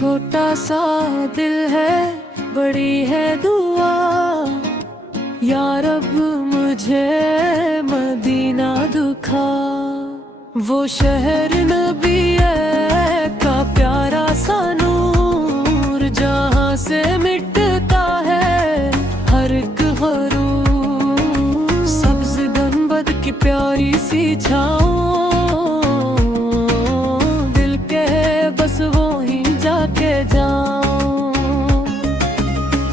چھوٹا سا دل ہے بڑی ہے دعا، یا رب مجھے مدینہ دکھا، وہ شہر نبی کا پیارا سا نور، جہاں سے مٹتا ہے ہر ایک غرور، سبز گنبد کی پیاری سی چھاؤں، دل کے بس وہیں جا کے جاؤں،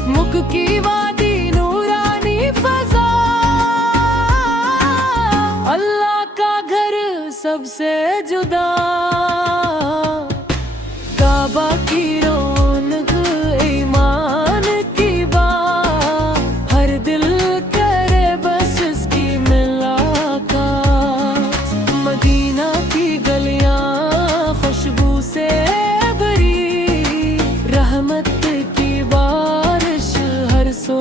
مکھ کی وادی نورانی فضا، اللہ کا گھر سب سے جدا، کعبہ کی رونق ایمان کی بات، ہر دل کرے بس اس کی ملاقات، مدینہ کی گلیاں خوشبو سے بھری، رحمت کی بارش ہر سو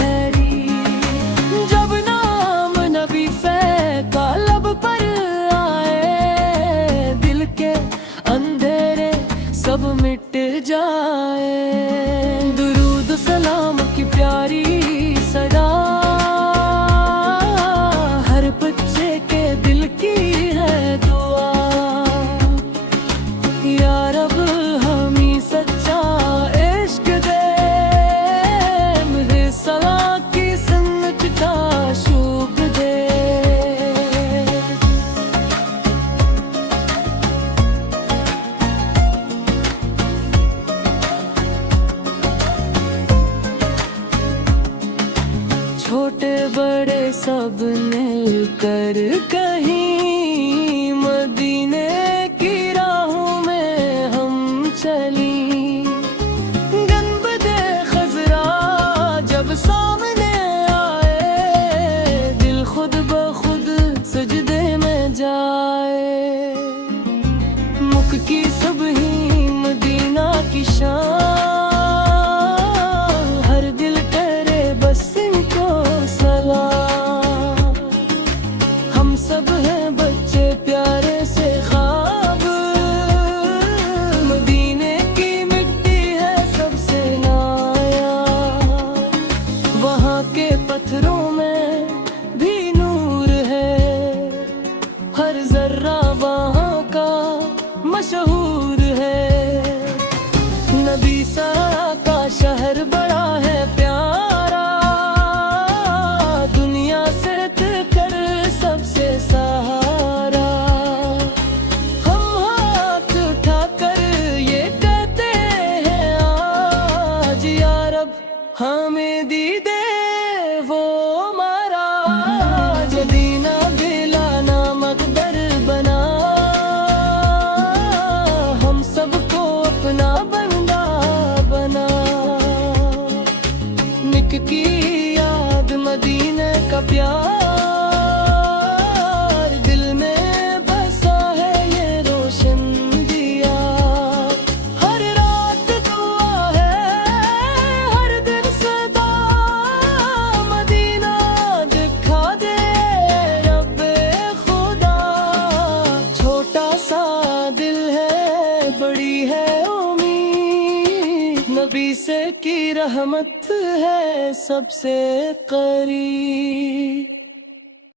ہری، جب نام نبی کا لب پر آئے، دل کے اندھیرے سب مٹ جائے، درود سلام کی پیاری صدا، ہر بچے کے دل کی ہے دعا، یا رب ہمیں سچا عشق دے، مجھے صلاح کی سنت کا شوق دے، چھوٹے بڑے سب مل کر کہیں مدینے کی راہوں میں ہم چلیں، گنبد خضرا جب سامنے آئے، دل خود بخود سجدے میں جائے، مکھ کی صبحیں مدینہ کی شان، ہر دل کرے بس ان کو سلام، ہم سب ہیں بچے پیارے سے خواب، مدینے کی مٹی ہے سب سے نایاب، وہاں کے پتھروں میں بھی نور ہے، ہر ذرہ وہاں کا مشہور ہے، نبی سا کا شہر بڑا ہے پیارا، دنیا سے کر سب سے سہارا، ہم ہاتھ اٹھا کر یہ کہتے ہیں آج، یا رب ہمیں دیدے وہ مارا، مدینہ بلا نامک در بنا، ہم سب کو اپنا بندہ بنا، نک کی یاد مدینے کا پیار، دل میں بسا ہے یہ روشن دیا، ہر رات دعا ہے ہر دن صدا، مدینہ دکھا دے رب خدا، چھوٹا سا دل ہے بڑی ہے امید، نبی سے کی رحمت ہے سب سے قریب۔